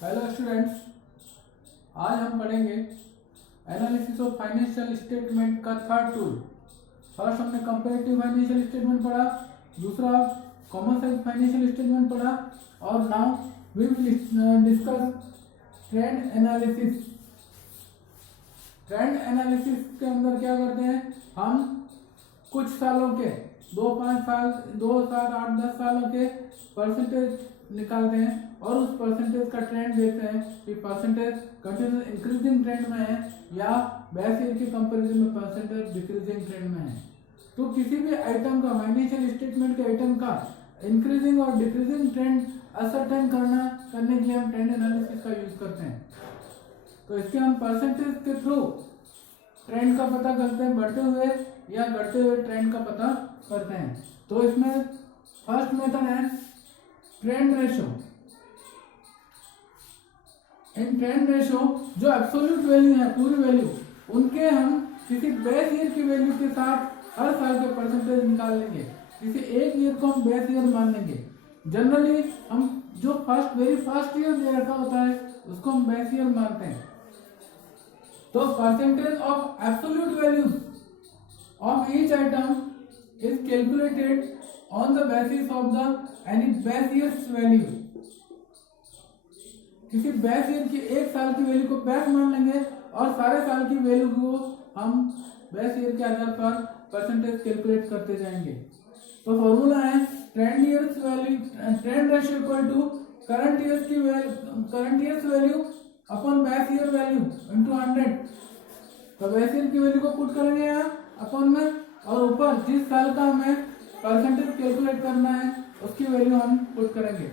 Hello students, आज हम पढ़ेंगे एनालिसिस ऑफ फाइनेंशियल स्टेटमेंट का थर्ड टूल। फर्स्ट हमने कंपैरेटिव फाइनेंशियल स्टेटमेंट पढ़ा, दूसरा कॉमन साइज फाइनेंशियल स्टेटमेंट पढ़ा और now we will discuss trend analysis. Trend analysis के अंदर क्या करते हैं, हम कुछ सालों के 2-5 साल 2 साल 8-10 सालों के परसेंटेज निकालते हैं और उस परसेंटेज का ट्रेंड देखते हैं कि परसेंटेज कंटिन्यूस इंक्रीजिंग ट्रेंड में है या बेस ईयर के कंपैरिजन में परसेंटेज डिक्रीजिंग ट्रेंड में है। तो किसी भी आइटम का फाइनेंशियल स्टेटमेंट के आइटम का इंक्रीजिंग और डिक्रीजिंग ट्रेंड असरटेन करने के लिए हम ट्रेंड एनालिसिस का यूज करते हैं। तो इसके हम परसेंटेज के थ्रू ट्रेंड का पता करते हैं, बढ़ते हुए या घटते हुए ट्रेंड का पता करते हैं। तो इसमें फर्स्ट मेथड है ट्रेंड रेशो। इन ट्रेंड रेशो जो एब्सोल्यूट वैल्यू है, पूरी वैल्यू, उनके हम किसी बेस ईयर की वैल्यू के साथ हर साल के परसेंटेज निकाल लेंगे। किसी एक ईयर को हम बेस ईयर मान लेंगे। जनरली हम जो वेरी फर्स्ट ईयर दे रखा होता है उसको हम बेस ईयर मानते हैं। तो percentage of absolute values of each item is calculated on the basis of the any base year's value। किसी बेस ईयर की एक साल की वैल्यू को बेस मान लेंगे और सारे साल की वैल्यू को हम बेस ईयर के आधार पर परसेंटेज कैलकुलेट करते जाएंगे। तो फॉर्मूला है trend year's value, trend ratio equal to current year's value upon base year value into 100। तो बेस ईयर की वैल्यू को पुट करेंगे यहाँ अपॉन में और ऊपर जिस साल का हमें परसेंटेज कैलकुलेट करना है उसकी वैल्यू हम पुट करेंगे।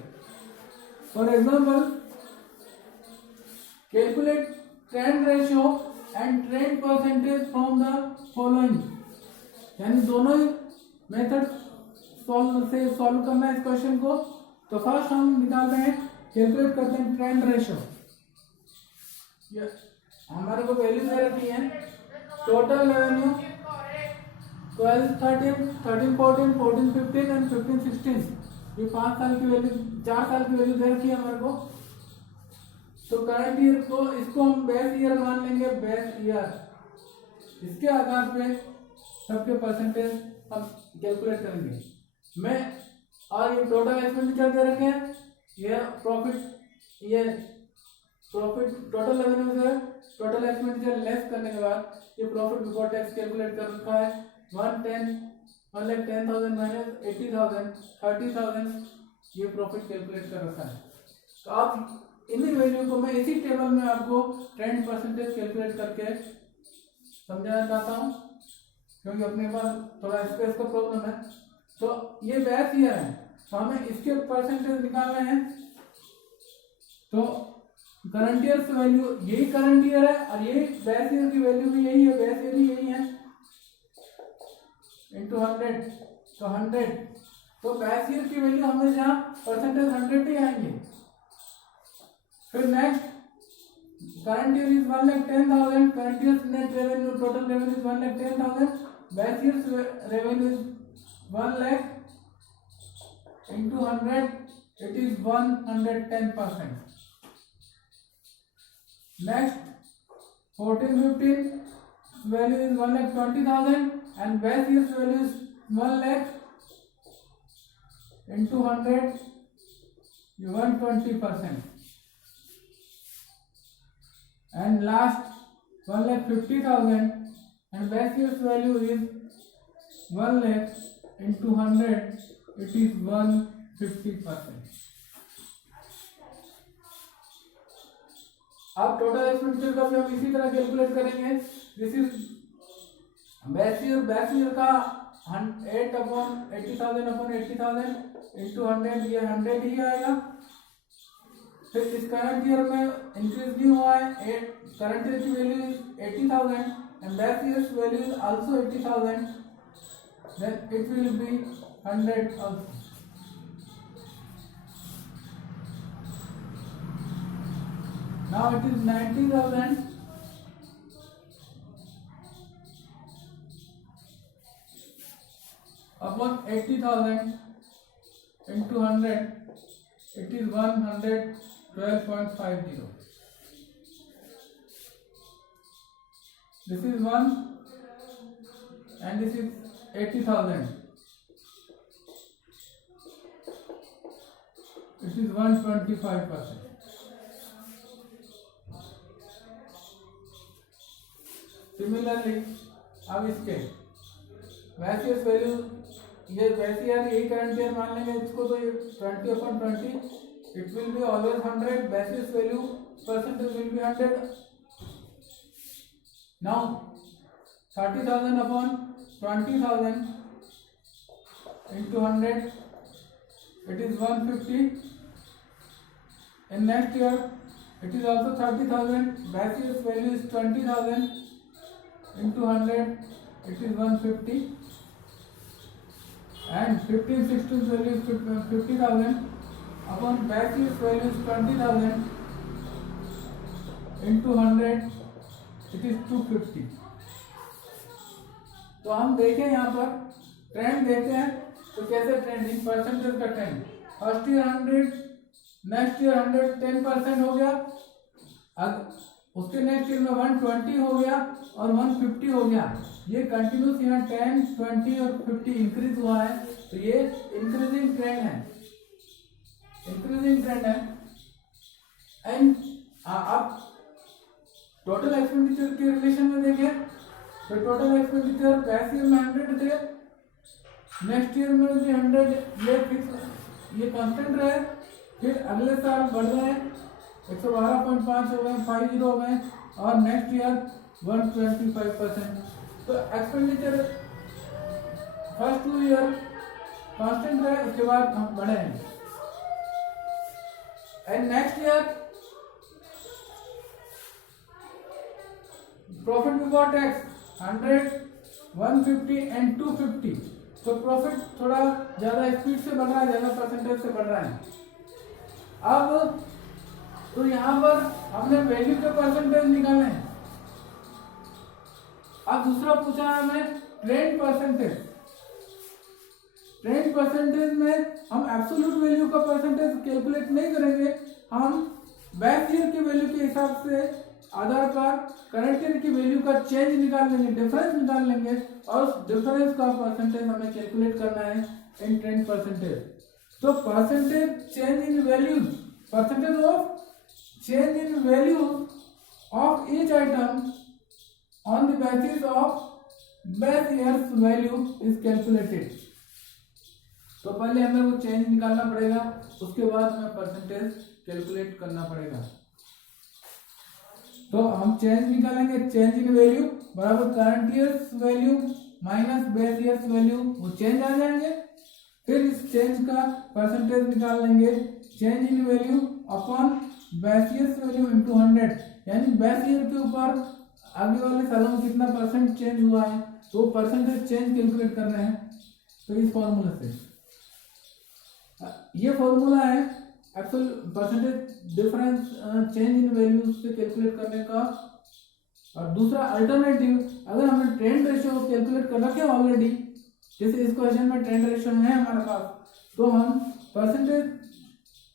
For example, calculate trend ratio and trend percentage from the following. यानी दोनों ही मेथड सॉल्व करना है इस क्वेश्चन को। तो फर्स्ट हम निकालते हैं, कैलकुलेट करते हैं ट्रेंड रेशियो। हमारे को वैल्यू दे रखी है टोटल रेवेन्यू 12, 13, 14, 14, 15 एंड 15, 16। ये 5 साल की वैल्यू, 4 साल की वैल्यू दे रखी है हमारे को। तो करंट ईयर को इसको हम बेस ईयर मान लेंगे, बेस ईयर। इसके आधार पे सबके परसेंटेज हम कैलकुलेट करेंगे। मैं और ये टोटल एक्सपेंडिचर दे रखे हैं, ये प्रॉफिट टोटल रेवेन्यू से टोटल एक्सपेंडिचर लेस करने के बाद ये प्रॉफिट बिफोर टैक्स कैलकुलेट कर रखा है। 1,10,000 माइनस 80,000, 30,000 ये प्रॉफिट कैलकुलेट कर रखा है। तो आप इन्हीं वैल्यू को मैं इसी टेबल में आपको ट्रेंड परसेंटेज कैलकुलेट करके समझाना चाहता हूँ, क्योंकि अपने पास थोड़ा स्पेस का प्रॉब्लम है। तो ये बेस ईयर है, तो हमें इसके परसेंटेज निकालने हैं। तो करंट ईयर से वैल्यू यही करंट ईयर है और यही बेस ईयर की वैल्यू भी यही है, बेस ईयर ही यही है इंटू 100। तो 100, तो बेस ईयर की वैल्यू हमें यहाँ परसेंटेज 100 ही आएंगे। फिर next, current year is 1,10,000, current year net revenue, total revenue is 1,10,000, base year revenue is 1 lakh into 100, it is 110%। Next 14, 15 value is 1,20,000 and base year's value is 1 lakh into 100, 120%। And last 1,50,000 and base year's value is 1 lakh into 100, it is 150%। अब total expenditure का भी हम इसी तरह calculate करेंगे। This is base year का 8/80,000 upon 80,000 into 100, ये 100 ही आएगा। फिर इस करंट ईयर में इंक्रीज भी हुआ है, करंट ईयर की value is 80,000 and base year value is also 80,000, then it will be 100 also. Now it is 90,000 upon 80,000 into 100, it is 120 12.50. This is 1 and this is 80,000. It is 125%. Similarly अब इसके वैसियस value, ये वैसे यार यही current year मान लेंगे इसको, तो ये 20/20 इट विल बी ऑलवेज 100. वैसियस value percentage will be 100. Now 30,000 upon 20,000 into 100, it is 150. In next year it is also 30,000. Vaccious value is 20,000 into 100, it is 150. And 15, 16 value is 50,000 upon vaccious value is 20,000 into 100, it is 250. तो हम देखें यहाँ पर trend देखते हैं, तो कैसे trend in percentage का trend. First year 100, next year 110% हो गया, अब उसके नेक्स्ट ईयर में 120 हो गया और 150 हो गया. ये कंटिन्यूस यहाँ 10, 20 और 50 इंक्रीज हुआ है, तो ये इंक्रीजिंग ट्रेंड है, इंक्रीजिंग ट्रेंड है. एंड अब टोटल एक्सपेंडिचर के रिलेशन में देखें, तो टोटल एक्सपेंडिचर पहले ईयर में 100 थे, नेक्स्ट ईयर में भी 100, ये फिक्स, ये कांस्टेंट रहे. फिर अगले साल बढ़ गए, 112.5 हो गए, 50 हो गए, और नेक्स्ट ईयर 125%. तो एक्सपेंडिचर फर्स्ट 2 ईयर कांस्टेंट रहे, उसके बाद हम बढ़े हैं. And next year profit before tax 100, 150 and 250. तो प्रॉफिट थोड़ा ज्यादा स्पीड से बढ़ रहा है, ज्यादा परसेंटेज से बढ़ रहा है. अब तो यहाँ पर हमने वैल्यू के परसेंटेज निकाले हैं. अब दूसरा पूछा है हमें ट्रेंड परसेंटेज. ट्रेंड परसेंटेज में हम एब्सोल्यूट वैल्यू का परसेंटेज कैलकुलेट नहीं करेंगे, हम बैक ईयर की वैल्यू के हिसाब से आधार पर करंट ईयर की वैल्यू का चेंज निकाल लेंगे, डिफरेंस निकाल लेंगे, और उस डिफरेंस का परसेंटेज हमें कैलकुलेट करना है इन ट्रेंड परसेंटेज. तो percentage change in value, percentage of change in value of each item on the basis of base year's value is calculated. तो पहले हमें वो चेंज निकालना पड़ेगा, उसके बाद हमें परसेंटेज कैलकुलेट करना पड़ेगा. तो हम चेंज निकालेंगे, चेंज इन वैल्यू बराबर current year's value minus base years value, वो चेंज आ जाएंगे. फिर इस चेंज का परसेंटेज निकाल लेंगे, change in value upon base years value into 100, यानी बेस ईयर के ऊपर आगे वाले सालों में कितना परसेंट चेंज हुआ है, तो परसेंटेज चेंज कैलकुलेट कर रहे हैं. तो इस फॉर्मूला से, ये फॉर्मूला है actual percentage difference change in value से कैलकुलेट करने का. और दूसरा अल्टरनेटिव, अगर हमने ट्रेंड रेशियो कैलकुलेट कर रखे ऑलरेडी, जैसे इस क्वेश्चन में ट्रेंड रेशियो है हमारे पास, तो हम परसेंटेज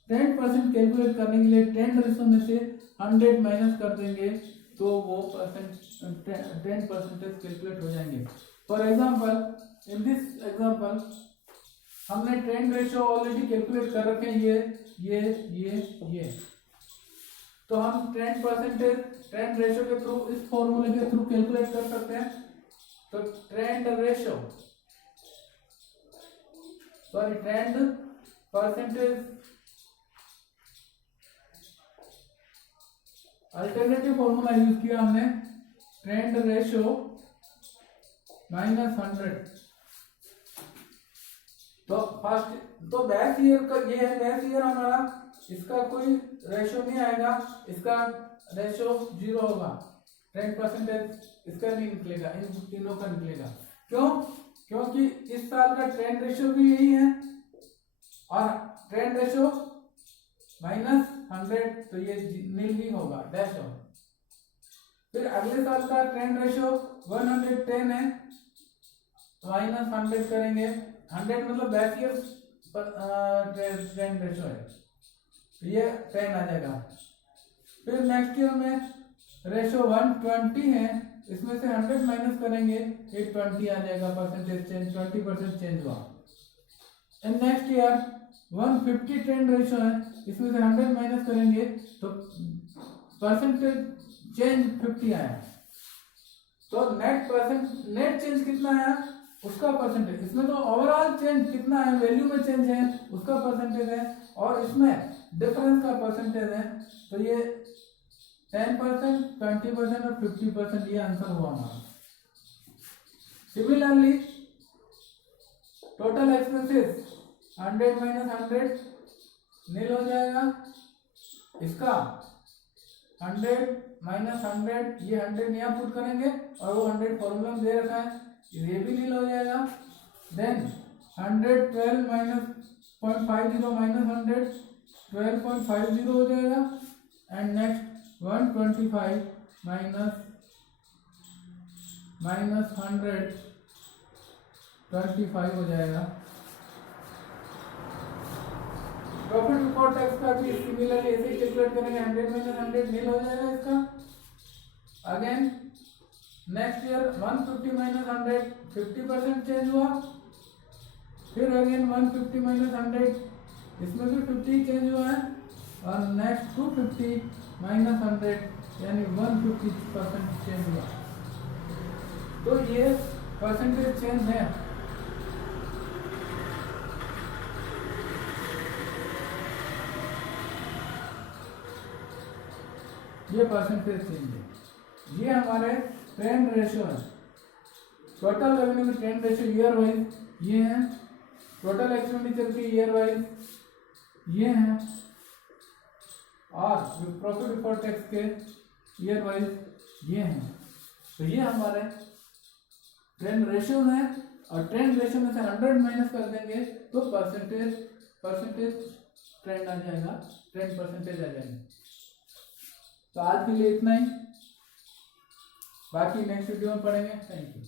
10% कैलकुलेट करने के लिए ट्रेंड रेशियो में से 100 माइनस कर देंगे, तो वो 10% कैलकुलेट हो जाएंगे. For example in this example हमने ट्रेंड रेशियो ऑलरेडी कैलकुलेट कर रखे हैं, ये. तो हम ट्रेंड रेशियो के थ्रू, इस फॉर्मूले के थ्रू कैलकुलेट कर सकते हैं. तो trend percentage alternative formula use किया हमने, ट्रेंड रेशियो माइनस 100. तो फर्स्ट, तो बैक ईयर का ये है, बैक ईयर हमारा, इसका कोई रेशियो नहीं आएगा, इसका रेशियो 0 होगा. ट्रेंड परसेंटेज इसका नहीं निकलेगा, इन तीनों का निकलेगा. क्यों? क्योंकि इस साल का ट्रेंड रेशियो भी यही है, और ट्रेंड रेशियो माइनस 100, तो ये नील ही होगा, डैश होगा. फिर अगले साल का ट्रेंड रेशियो 110 है, माइनस 100 करेंगे, 100 मतलब बैक ईयर ट्रेंड रेशियो है. ये 10 आ जाएगा। फिर नेक्स्ट ईयर में रेशो 120 है, इसमें से 100 माइनस करेंगे, ये 20 आ जाएगा, परसेंटेज चेंज 20% चेंज हुआ। And next year 150 trend ratio है, इसमें से 100 माइनस करेंगे तो परसेंटेज चेंज 50 आया। तो नेट चेंज कितना आया उसका परसेंटेज, इसमें तो ओवरऑल चेंज कितना है, वैल्यू में चेंज है उसका परसेंटेज है, और इसमें डिफरेंस का परसेंटेज है। तो ये 10%, 20% और 50% ये आंसर हुआ हमारा। सिमिलरली टोटल एक्सपेंसेस 100 माइनस 100 नील हो जाएगा, इसका 100 माइनस 100, ये 100 यहाँ पुट करेंगे और वो 100 फॉर्मूला में दे रखा है, ये भी नील हो जाएगा। देन 112 माइनस 0.50 माइनस 100 12.50 हो जाएगा। एंड नेक्स्ट 125 माइनस 100 25 हो जाएगा। प्रॉफिट बिफोर टैक्स का भी सिमिलरली ऐसे ही कैलकुलेट करेंगे, 100 माइनस 100 नील हो जाएगा इसका। Again next year 150 minus 100 50% change हुआ। फिर अगेन 150 माइनस 100 इसमें भी 50 चेंज हुआ है, और नेक्स्ट 250 माइनस 100 यानी 150% चेंज हुआ। तो ये परसेंटेज चेंज है। ये परसेंटेज चेंज है। ये हमारे ट्रेंड रेशियो है। टोटल रेवेन्यू में ट्रेंड रेशियो ईयर वाइज ये है, टोटल एक्सपेंडिचर की ईयर वाइज ये है, और प्रॉफिट बिफोर टैक्स के ईयर वाइज ये है। तो ये हमारे ट्रेंड रेशियो है, और ट्रेंड रेशियो में से 100 माइनस कर देंगे तो परसेंटेज ट्रेंड आ जाएगा, ट्रेंड परसेंटेज आ जाएगा। तो आज के लिए इतना ही, बाकी नेक्स्ट वीडियो में पढ़ेंगे। Thank you.